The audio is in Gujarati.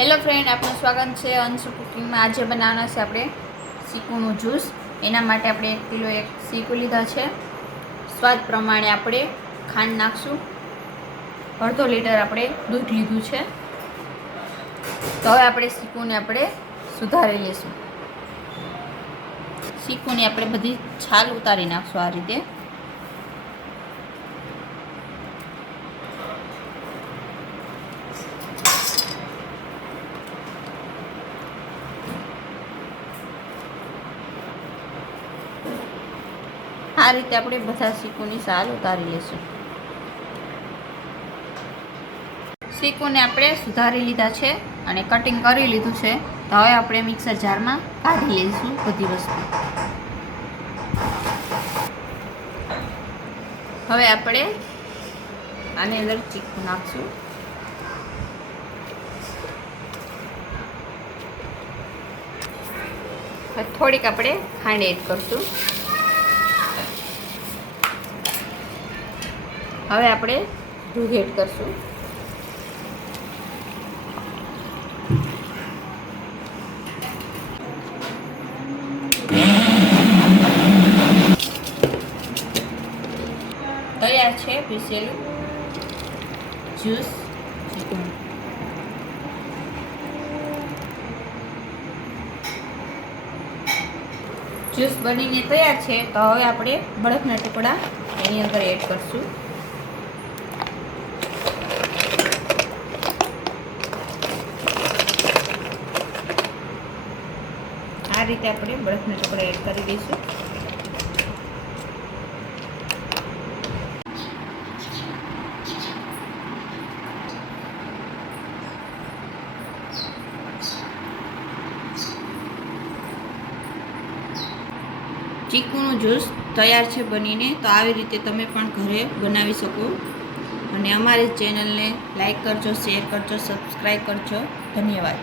હેલો ફ્રેન્ડ, આપનું સ્વાગત છે અંશુ કુકિંગમાં। આજે બનાવવાના છે આપણે ચીકુનું જ્યુસ। એના માટે આપણે 1 કિલો ચીકુ લીધા છે। સ્વાદ પ્રમાણે આપણે ખાંડ નાખશું। અડધો લીટર આપણે દૂધ લીધું છે। તો હવે આપણે ચીકુને આપણે સુધારી લઈશું। ચીકુની આપણે બધી છાલ ઉતારી નાખશું આ રીતે। આ રીતે આપણે બધા ચીકુની છાલ ઉતારી લઈશું। ચીકુને આપણે સુધારી લીધા છે અને કટિંગ કરી લીધું છે। તો હવે આપણે મિક્સર જારમાં કાઢી લઈશું બધી વસ્તુ। હવે આપણે આની અંદર ચીકુ નાખશું। થોડીક આપણે ખાંડ એડ કરશું। હવે આપણે દૂધ એડ કરશું। તૈયાર છે પીસેલું જ્યુસ ચીકુનું। જ્યુસ બનીને તૈયાર છે। તો હવે આપણે બરફના ટુકડા એની અંદર એડ કરશું। આ રીતે આપણે બરફના ટુકડા એડ કરી દઈશું। ચીકુનું જ્યુસ તૈયાર છે બનીને। તો આવી રીતે તમે પણ ઘરે બનાવી શકો અને અમારી ચેનલને લાઈક કરજો, શેર કરજો, સબસ્ક્રાઈબ કરજો। ધન્યવાદ।